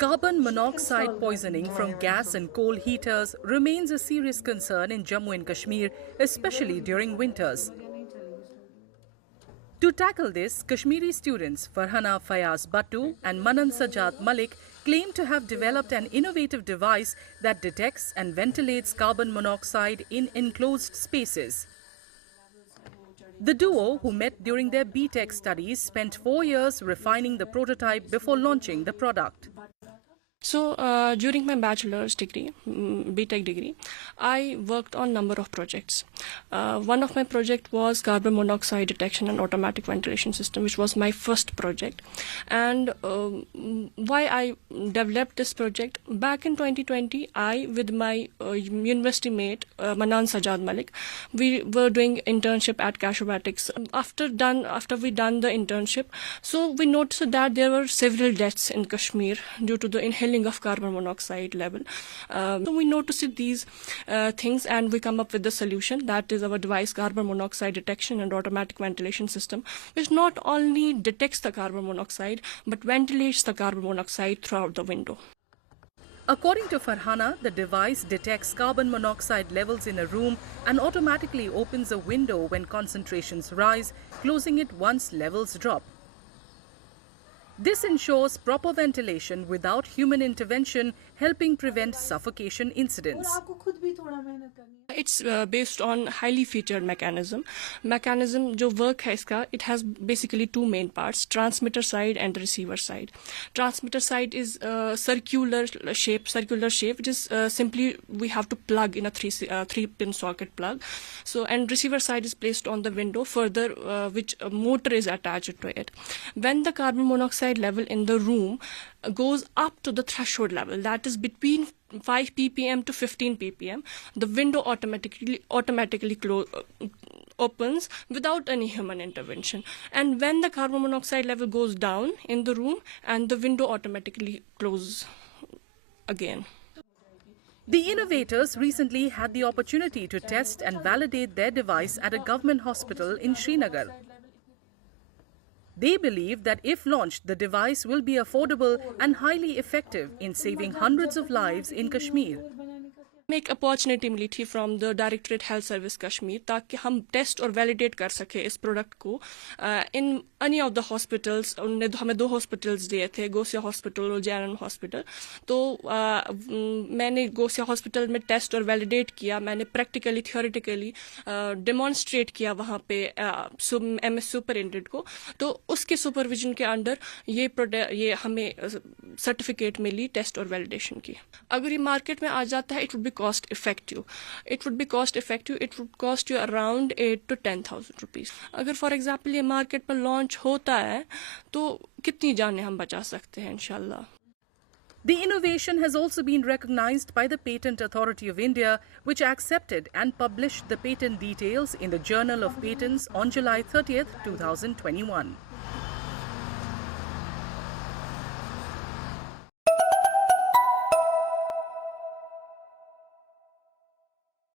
Carbon monoxide poisoning from gas and coal heaters remains a serious concern in Jammu and Kashmir, especially during winters. To tackle this, Kashmiri students Farhana, Fayaz, Batoo and Manan, Sajad, Malik claim to have developed an innovative device that detects and ventilates carbon monoxide in enclosed spaces. The duo, who met during their BTech studies, spent 4 years refining the prototype before launching the product. So during my bachelor's degree, BTech degree, I worked on a number of projects. One of my project was carbon monoxide detection and automatic ventilation system, which was my first project. And why I developed this project, back in 2020, I with my university mate, Manan, Sajad, Malik, we were doing internship at Kashmir. After we done the internship, so we noticed that there were several deaths in Kashmir due to the inhalation of carbon monoxide level. So we noticed these things and we come up with the solution, that is our device carbon monoxide detection and automatic ventilation system, which not only detects the carbon monoxide but ventilates the carbon monoxide throughout the window. According to Farhana, the device detects carbon monoxide levels in a room and automatically opens a window when concentrations rise, closing it once levels drop. This ensures proper ventilation without human intervention, helping prevent suffocation incidents. It's based on highly featured mechanism. Mechanism जो work है इसका, it has basically two main parts: transmitter side and receiver side. Transmitter side is circular shape, which is simply we have to plug in a three-pin socket plug. So, and receiver side is placed on the window further, which a motor is attached to it. When the carbon monoxide level in the room goes up to the threshold level, that is between 5 ppm to 15 ppm, the window automatically opens without any human intervention. And when the carbon monoxide level goes down in the room, and the window automatically closes again. The innovators recently had the opportunity to test and validate their device at a government hospital in Srinagar. They believe that if launched, the device will be affordable and highly effective in saving hundreds of lives in Kashmir. एक opportunity मिली थी from the directorate health service Kashmir, ताकि हम test और validate कर सके इस product को in any of the hospitals. उन्होंने हमें 2 हॉस्पिटल्स दिए थे, गोसिया हॉस्पिटल और जैनन हॉस्पिटल. तो मैंने गोसिया हॉस्पिटल में टेस्ट और वैलिडेट किया. मैंने प्रैक्टिकली थियोरेटिकली डेमॉन्स्ट्रेट किया वहाँ पे MS सुपरिटेंडेंट को. तो उसके सुपरविजन के अंडर ये हमें सर्टिफिकेट मिली टेस्ट और वैलिडेशन की. अगर ये मार्केट में आ जाता है, it would be cost effective. It would cost you around 8 to 10,000 rupees. अगर फॉर एग्जाम्पल ये मार्केट पर लॉन्च होता है तो कितनी जानें हम बचा सकते हैं इंशाल्लाह. The innovation has also been recognized by the Patent Authority of India, which accepted and published the patent details in the Journal of Patents on July 30th, 2021.